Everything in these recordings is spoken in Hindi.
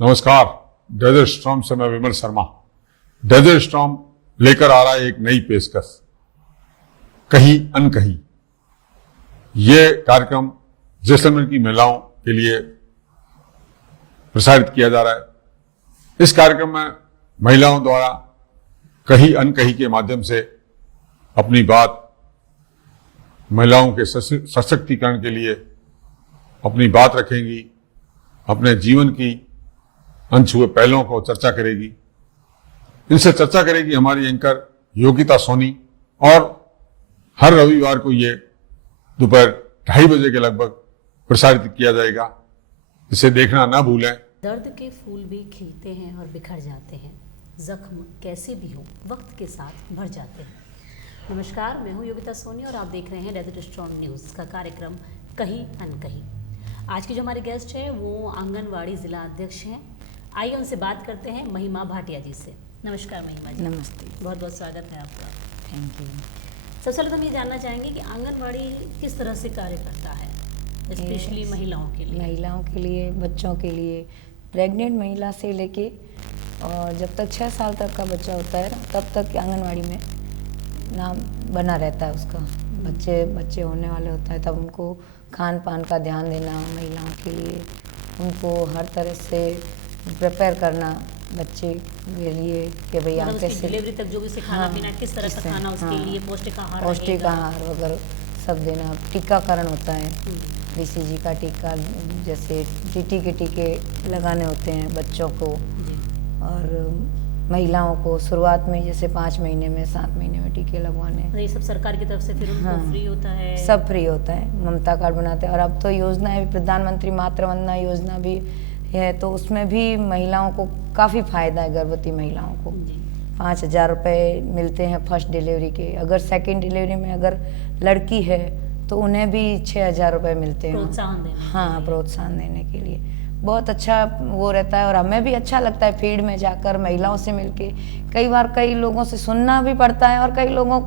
नमस्कार। डेजर्ट स्टॉर्म से मैं विमल शर्मा। डेजर्ट स्टॉर्म लेकर आ रहा है एक नई पेशकश, कहीं अनकहीं। ये कार्यक्रम जैसलमेर की महिलाओं के लिए प्रसारित किया जा रहा है। इस कार्यक्रम में महिलाओं द्वारा कहीं अनकहीं के माध्यम से अपनी बात महिलाओं के सशक्तिकरण के लिए अपनी बात रखेंगी, अपने जीवन की अनछुए पहलुओं को चर्चा करेगी। इनसे चर्चा करेगी हमारी एंकर योगिता सोनी, और हर रविवार को ये दोपहर 2:30 बजे के लगभग प्रसारित किया जाएगा। इसे देखना ना भूलें। दर्द के फूल भी खिलते हैं और बिखर जाते हैं, जख्म कैसे भी हो वक्त के साथ भर जाते हैं। नमस्कार, मैं हूँ योगिता सोनी और आप देख रहे हैं डेजर्ट स्टॉर्म न्यूज़ का कार्यक्रम कहीं अनकहीं। आज की जो हमारे गेस्ट हैं वो आंगनवाड़ी जिला अध्यक्ष हैं। आइए उनसे बात करते हैं, महिमा भाटिया जी से। नमस्कार महिमा जी। नमस्ते। बहुत बहुत स्वागत है आपका। Thank you. सबसे पहले तो हम ये जानना चाहेंगे कि आंगनवाड़ी किस तरह से कार्य करता है, स्पेशली महिलाओं के लिए। महिलाओं के लिए, बच्चों के लिए, प्रेग्नेंट महिला से लेके और जब तक 6 साल तक का बच्चा होता है तब तक आंगनवाड़ी में नाम बना रहता है उसका। बच्चे होने वाले होता है तब उनको खान पान का ध्यान देना, महिलाओं के लिए उनको हर तरह से प्रिपेयर करना बच्चे के लिए कि भैया मतलब कैसे डिलीवरी तक जो भी से खाना पीना किस तरह का खाना उसके लिए पौष्टिक आहार वगैरह सब देना। टीकाकरण होता है, बीसीजी का टीका, जैसे टीटी के टीके लगाने होते हैं बच्चों को, और महिलाओं को शुरुआत में जैसे 5 महीने में 7 महीने में टीके लगवाने। ये सब सरकार की तरफ से फिर उनको फ्री होता है? सब फ्री होता है। ममता कार्ड बनाते हैं। और अब तो योजनाएं भी, प्रधानमंत्री मातृ वंदना योजना भी है, तो उसमें भी महिलाओं को काफ़ी फायदा है। गर्भवती महिलाओं को 5,000 रुपये मिलते हैं फर्स्ट डिलीवरी के। अगर सेकेंड डिलीवरी में अगर लड़की है तो उन्हें भी 6,000 रुपये मिलते हैं, प्रोत्साहन देने। हाँ, प्रोत्साहन देने के लिए बहुत अच्छा वो रहता है। और हमें भी अच्छा लगता है फील्ड में जाकर महिलाओं से मिलके। कई बार कई लोगों से सुनना भी पड़ता है और कई लोगों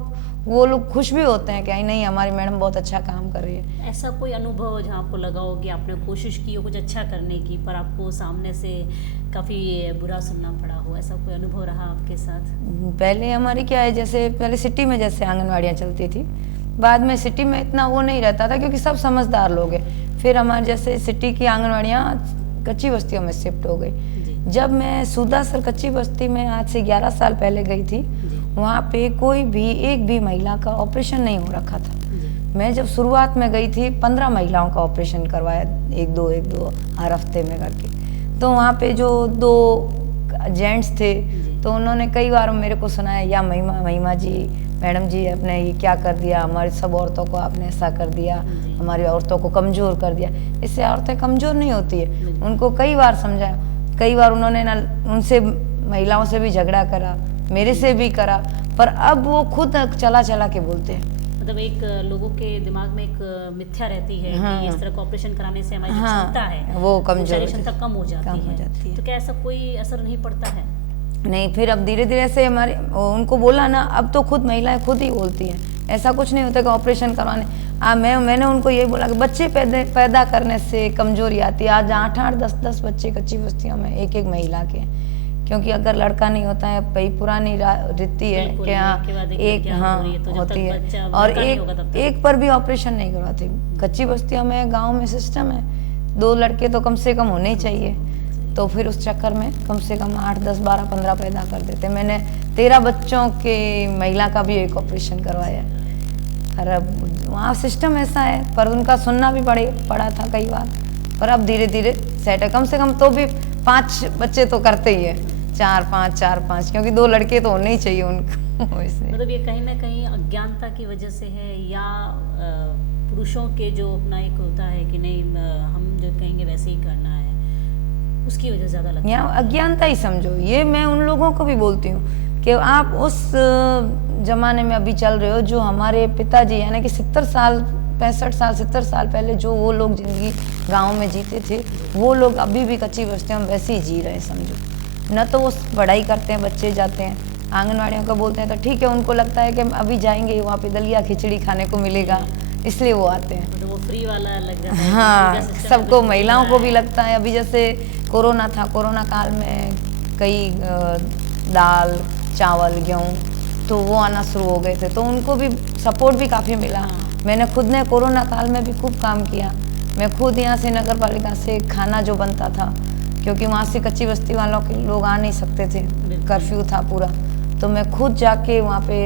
वो लोग खुश भी होते हैं कि नहीं, हमारी मैडम बहुत अच्छा काम कर रही है। ऐसा कोई अनुभव जहाँ आपको लगा हो कि आपने कोशिश की हो कुछ अच्छा करने की, पर आपको सामने से काफ़ी बुरा सुनना पड़ा हो, ऐसा कोई अनुभव रहा आपके साथ? पहले हमारी क्या है, जैसे पहले सिटी में जैसे आंगनवाड़ियाँ चलती थी, बाद में सिटी में इतना वो नहीं रहता था क्योंकि सब समझदार लोग हैं। फिर हमारे जैसे सिटी की आंगनवाड़ियाँ कच्ची बस्तियों में शिफ्ट हो गई। जब मैं सूदासर कच्ची बस्ती में आज से 11 साल पहले गई थी, वहाँ पे एक भी महिला का ऑपरेशन नहीं हो रखा था। मैं जब शुरुआत में गई थी 15 महिलाओं का ऑपरेशन करवाया, एक दो हर हफ्ते में करके। तो वहाँ पे जो 2 जेंट्स थे तो उन्होंने कई बार मेरे को सुनाया, या महिमा जी, मैडम जी, आपने ये क्या कर दिया, हमारी सब औरतों को आपने ऐसा कर दिया, हमारी औरतों को कमज़ोर कर दिया। इससे औरतें कमज़ोर नहीं होती है। उनको कई बार समझाया, कई बार उन्होंने ना उनसे महिलाओं से भी झगड़ा करा, मेरे से भी करा, पर अब वो खुद चला के बोलते हैं। मतलब एक लोगों के दिमाग में एक मिथ्या रहती है कि इस तरह का ऑपरेशन कराने से हमारी क्षमता है वो कमजोर, क्षमता कम हो जाती है। तो क्या ऐसा कोई असर नहीं पड़ता है? नहीं, फिर अब धीरे धीरे से हमारे उनको बोला ना, अब तो खुद महिलाएं खुद ही बोलती हैं, ऐसा कुछ नहीं होता कि ऑपरेशन करवाने। मैंने उनको यही बोला कि बच्चे पैदा करने से कमजोरी आती है। आज 8-8, 10-10 बच्चे कच्ची बस्तियों में एक महिला के, क्योंकि अगर लड़का नहीं होता है, भाई पुरानी रीति है कि हाँ होती है, और एक पर भी ऑपरेशन नहीं करवाते। कच्ची बस्तियों में, गाँव में सिस्टम है 2 लड़के तो कम से कम होने ही चाहिए। तो फिर उस चक्कर में कम से कम 8, 10, 12, 15 पैदा कर देते। मैंने 13 बच्चों के महिला का भी एक ऑपरेशन करवाया। और अब वहाँ सिस्टम ऐसा है, पर उनका सुनना भी पड़ा था कई बार, पर अब धीरे धीरे सेट है। कम से कम तो भी 5 बच्चे तो करते ही है, 4-5, क्योंकि 2 लड़के तो होने ही चाहिए उनको। मतलब ये कहीं ना कहीं अज्ञानता की वजह से है, या पुरुषों के जो अपना एक होता है कि नहीं हम जो कहेंगे वैसे ही करना है, उसकी वजह ज़्यादा लगता है? यहाँ अज्ञानता ही समझो। ये मैं उन लोगों को भी बोलती हूँ कि आप उस जमाने में अभी चल रहे हो जो हमारे पिताजी, यानी कि 70 साल 65 साल पहले जो वो लोग जिंदगी गाँव में जीते थे, वो लोग अभी भी कच्ची बस्तियों में वैसे ही जी रहे हैं समझो। न तो वो पढ़ाई करते हैं, बच्चे जाते हैं आंगनवाड़ियों का, बोलते हैं तो ठीक है, उनको लगता है कि हम अभी जाएंगे वहाँ पे दलिया खिचड़ी खाने को मिलेगा, इसलिए वो आते हैं। तो वो फ्री वाला लग रहा है। हाँ, का system सबको कुछ महिलाओं मिल को रहा भी है। लगता है। अभी जैसे कोरोना था, कोरोना काल में कई दाल चावल गेहूँ तो वो आना शुरू हो गए थे, तो उनको भी सपोर्ट भी काफ़ी मिला। हाँ। मैंने खुद ने कोरोना काल में भी खूब काम किया। मैं खुद यहाँ से नगर पालिका से खाना जो बनता था, क्योंकि वहाँ से कच्ची बस्ती वालों के लोग आ नहीं सकते थे, बिल्कुल। कर्फ्यू था पूरा, तो मैं खुद जाके वहाँ पे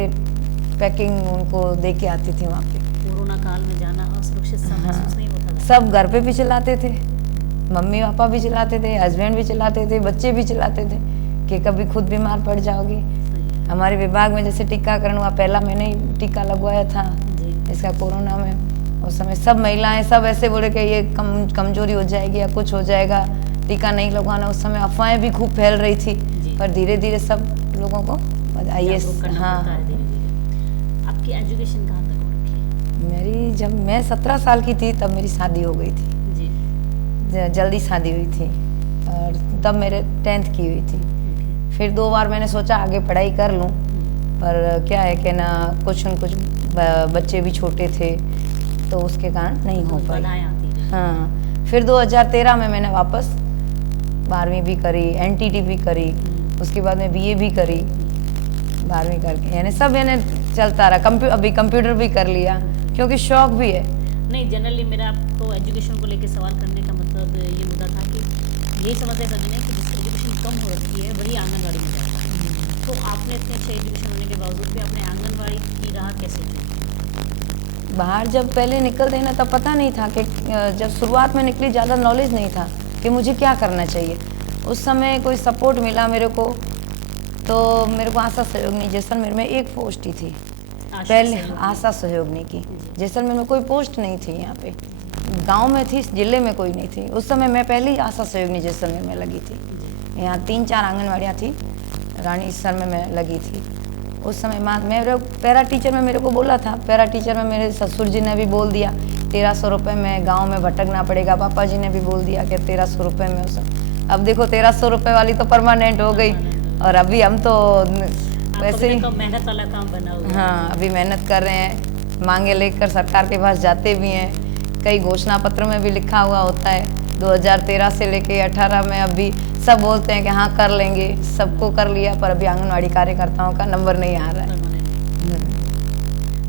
पैकिंग उनको दे के आती थी वहाँ पे। कोरोना काल में जाना असुरक्षित सा महसूस नहीं होता था? सब घर पे भी चिल्लाते थे, मम्मी पापा भी चिल्लाते थे, हस्बैंड भी चिल्लाते थे, बच्चे भी चिल्लाते थे कि कभी खुद बीमार पड़ जाओगी। हमारे विभाग में जैसे टीकाकरण हुआ, पहला मैंने ही टीका लगवाया था जी। इसका कोरोना में। उस समय सब महिलाएं सब ऐसे बोले कि ये कमजोरी हो जाएगी या कुछ हो जाएगा, टीका नहीं लगवाना। उस समय अफवाहें भी खूब फैल रही थी, जी। पर धीरे धीरे सब लोगों को आइए। जागरूक करना हाँ, पड़ता है धीरे-धीरे। आपकी एजुकेशन कहाँ तक हो रखी है? मेरी जब मैं 17 साल की थी तब मेरी शादी हो गई थी, जी। जल्दी शादी हुई थी, और तब मेरे 10th की हुई थी। फिर 2 बार मैंने सोचा आगे पढ़ाई कर लूँ, पर क्या है कि ना कुछ न कुछ बच्चे भी छोटे थे, तो उसके कारण नहीं हो पाई। बाधाएं आती हैं। हाँ, फिर 2013 में मैंने वापस 12वीं भी करी, NTT भी करी, उसके बाद में BA भी करी 12वीं करके, यानी सब यानी चलता रहा। अभी कंप्यूटर भी कर लिया, क्योंकि शौक भी है। नहीं, जनरली मेरा आपको एजुकेशन को लेकर सवाल करने का मतलब ये मुद्दा था कि यही समझते सभी ने कि जिसकी एजुकेशन कम हो रखी है वही आंगनबाड़ी में जाएगा। तो आपने इतने अच्छे एजुकेशन होने के बावजूद भी आपने आंगनबाड़ी की राह कैसे की? बाहर जब पहले निकलते ना तब पता नहीं था कि जब शुरुआत में निकली ज़्यादा नॉलेज नहीं था कि मुझे क्या करना चाहिए। उस समय कोई सपोर्ट मिला मेरे को, तो मेरे को आशा सहयोगिनी जैसलमेर में एक पोस्ट ही थी पहले, आशा सहयोगिनी की। जैसलमेर में कोई पोस्ट नहीं थी, यहाँ पे गांव में थी, जिले में कोई नहीं थी। उस समय मैं पहली आशा सहयोगिनी जैसलमेर में लगी थी। यहाँ 3-4 आंगनवाड़ियाँ थी, रानी सर में मैं लगी थी। उस समय मेरे पैरा टीचर में मेरे को बोला था, पैरा टीचर में मेरे ससुर जी ने भी बोल दिया 1300 रुपये में गांव में भटकना पड़ेगा। पापा जी ने भी बोल दिया कि 1300 रुपये में। उस अब देखो 1300 रुपये वाली तो परमानेंट हो गई, और अभी हम तो वैसे ही मेहनत वाला काम बना हुआ है। हाँ, अभी मेहनत कर रहे हैं, मांगे लेकर सरकार के पास जाते भी हैं। कई घोषणा पत्र में भी लिखा हुआ होता है 2013 से लेके 18 में। अभी सब बोलते हैं कि हाँ कर लेंगे, सबको कर लिया, पर अभी आंगनवाड़ी कार्यकर्ताओं का नंबर नहीं आ रहा है।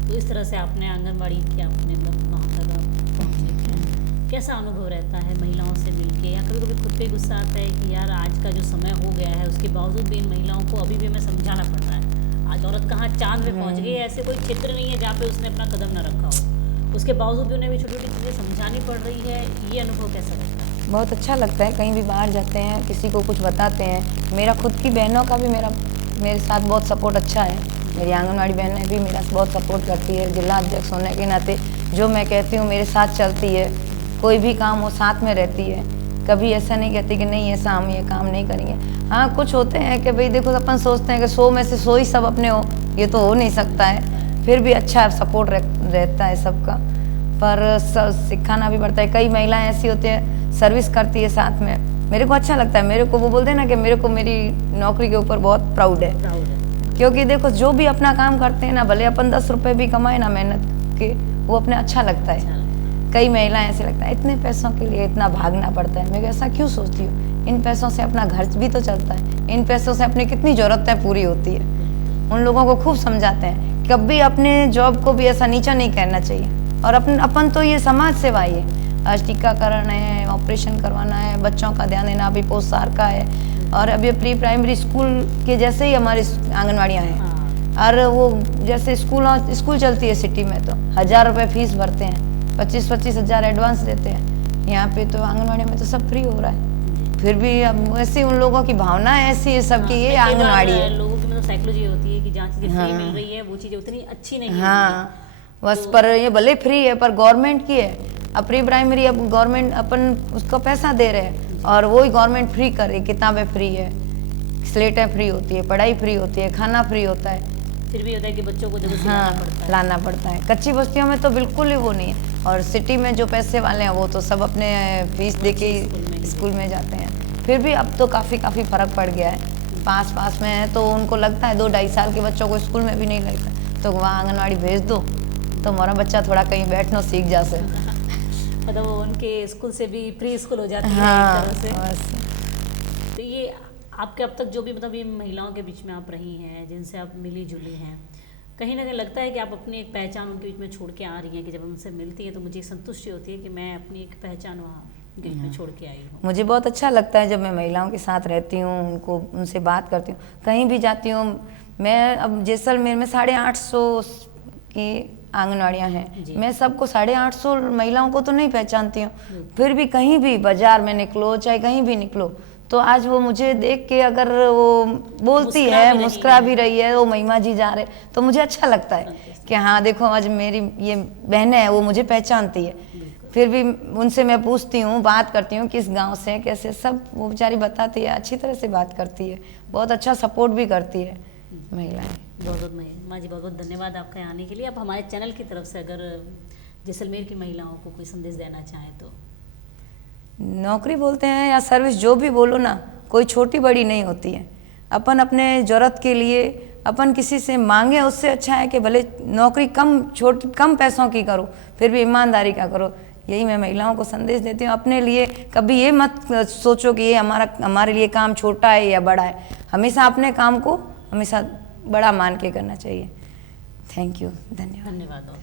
तो इस तरह से आपने आंगनबाड़ी की अपने वहाँ तक आप पहुँचे। कैसा अनुभव रहता है महिलाओं से मिलके, या कभी कभी खुद पे गुस्सा आता है कि यार आज का जो समय हो गया है उसके बावजूद भी इन महिलाओं को अभी भी हमें समझाना पड़ रहा है। आज औरत कहाँ चांद पे पहुँच गई है, ऐसे कोई क्षेत्र नहीं है जहाँ पे उसने अपना कदम न रखा हो, उसके बावजूद भी उन्हें भी छोटी छोटी चीज़ें समझानी पड़ रही है। ये अनुभव कैसा रहता है? बहुत अच्छा लगता है, कहीं भी बाहर जाते हैं किसी को कुछ बताते हैं। मेरा खुद की बहनों का भी मेरे साथ बहुत सपोर्ट अच्छा है। मेरी आंगनवाड़ी बहनें भी मेरा बहुत सपोर्ट करती है। जिला अध्यक्ष होने के नाते जो मैं कहती हूँ मेरे साथ चलती है, कोई भी काम हो साथ में रहती है। कभी ऐसा नहीं कहती कि नहीं ऐसा हम ये काम नहीं करेंगे। हाँ, कुछ होते हैं कि भाई देखो अपन सोचते हैं कि 100 में से 100 ही सब अपने हो, ये तो हो नहीं सकता है। फिर भी अच्छा सपोर्ट रहता है सबका, पर सिखाना भी पड़ता है। कई महिलाएं ऐसी होती हैं सर्विस करती है साथ में, मेरे को अच्छा लगता है। मेरे को वो बोलते हैं ना कि मेरे को मेरी नौकरी के ऊपर बहुत प्राउड है, क्योंकि देखो जो भी अपना काम करते हैं ना, भले अपन 10 रुपये भी कमाए ना मेहनत के, वो अपने अच्छा लगता है। कई महिलाएं ऐसे लगता है इतने पैसों के लिए इतना भागना पड़ता है। मैं ऐसा क्यों सोचती हूँ, इन पैसों से अपना घर भी तो चलता है, इन पैसों से अपनी कितनी ज़रूरतें पूरी होती है। उन लोगों को खूब समझाते हैं कभी अपने जॉब को भी ऐसा नीचा नहीं करना चाहिए। और अपन तो ये समाज सेवा ही है। आज टीकाकरण है, ऑपरेशन करवाना है, बच्चों का ध्यान देना, अभी पोस्ट का है, और अभी प्री प्राइमरी स्कूल के जैसे ही हमारी आंगनवाड़ियाँ हैं। और वो जैसे स्कूल चलती है सिटी में तो 1000 रुपये फीस भरते हैं, 25-25 हज़ार एडवांस देते हैं। यहाँ पे तो आंगनवाड़ी में तो सब फ्री हो रहा है। फिर भी अब वैसे उन लोगों की भावना ऐसी है सबकी, ये आंगनवाड़ी है। लोगों की मतलब साइकोलॉजी होती है कि जहाँ चीज़ें फ्री मिल रही है वो चीज़ें उतनी अच्छी नहीं है। हाँ, बस पर ये भले फ्री है पर गवर्नमेंट की है। अब प्री प्राइमरी अब गवर्नमेंट अपन उसका पैसा दे रहे हैं, और वो ही गवर्नमेंट फ्री कर रही। किताबें फ्री है, स्लेटें फ्री होती है, पढ़ाई फ्री होती है, खाना फ्री होता है। फिर भी होता है कि बच्चों को जब लाना पड़ता है। कच्ची बस्तियों में तो बिल्कुल ही वो नहीं है, और सिटी में जो पैसे वाले हैं वो तो सब अपने फीस दे के स्कूल में जाते हैं। फिर भी अब तो काफ़ी फ़र्क पड़ गया है। पास में है तो उनको लगता है 2-2.5 साल के बच्चों को स्कूल में भी नहीं लगता, तो वहाँ आंगनवाड़ी भेज दो तो हमारा बच्चा थोड़ा कहीं बैठना सीख जा सके। मतलब वो उनके स्कूल से भी प्री स्कूल हो जाती है हाँ एक तरह से। बस। तो ये आपके अब तक जो भी मतलब ये महिलाओं के बीच में आप रही हैं, जिनसे आप मिली जुली हैं, कहीं ना कहीं लगता है कि आप अपनी एक पहचान उनके बीच में छोड़ के आ रही हैं, कि जब उनसे मिलती है तो मुझे संतुष्टि होती है कि मैं अपनी एक पहचान वहाँ उनके बीच में छोड़ के आई हूँ। मुझे बहुत अच्छा लगता है जब मैं महिलाओं के साथ रहती हूँ, उनको उनसे बात करती हूँ, कहीं भी जाती हूँ। मैं अब जैसलमेर में 850 की आंगनवाड़ियाँ हैं, जी। मैं सबको 850 महिलाओं को तो नहीं पहचानती हूँ, फिर भी कहीं भी बाजार में निकलो चाहे कहीं भी निकलो तो आज वो मुझे देख के अगर वो बोलती मुस्कुरा है, भी रही मुस्कुरा है। भी रही है, वो महिमा जी जा रहे, तो मुझे अच्छा लगता है कि हाँ देखो आज मेरी ये बहनें हैं, वो मुझे पहचानती है। फिर भी उनसे मैं पूछती हूँ, बात करती हूँ किस गांव से हैं, कैसे, सब वो बेचारी बताती है, अच्छी तरह से बात करती है, बहुत अच्छा सपोर्ट भी करती है महिलाएं। बहुत बहुत माँ जी, बहुत बहुत धन्यवाद आपका आने के लिए। आप हमारे चैनल की तरफ से अगर जैसलमेर की महिलाओं को कोई संदेश देना चाहें तो। नौकरी बोलते हैं या सर्विस, जो भी बोलो ना, कोई छोटी बड़ी नहीं होती है। अपन अपने ज़रूरत के लिए अपन किसी से मांगे, उससे अच्छा है कि भले नौकरी कम पैसों की करो, फिर भी ईमानदारी का करो। यही मैं महिलाओं को संदेश देती हूँ। अपने लिए कभी ये मत सोचो कि ये हमारे लिए काम छोटा है या बड़ा है। हमेशा अपने काम को हमेशा बड़ा मान के करना चाहिए। थैंक यू, धन्यवाद। धन्यवाद।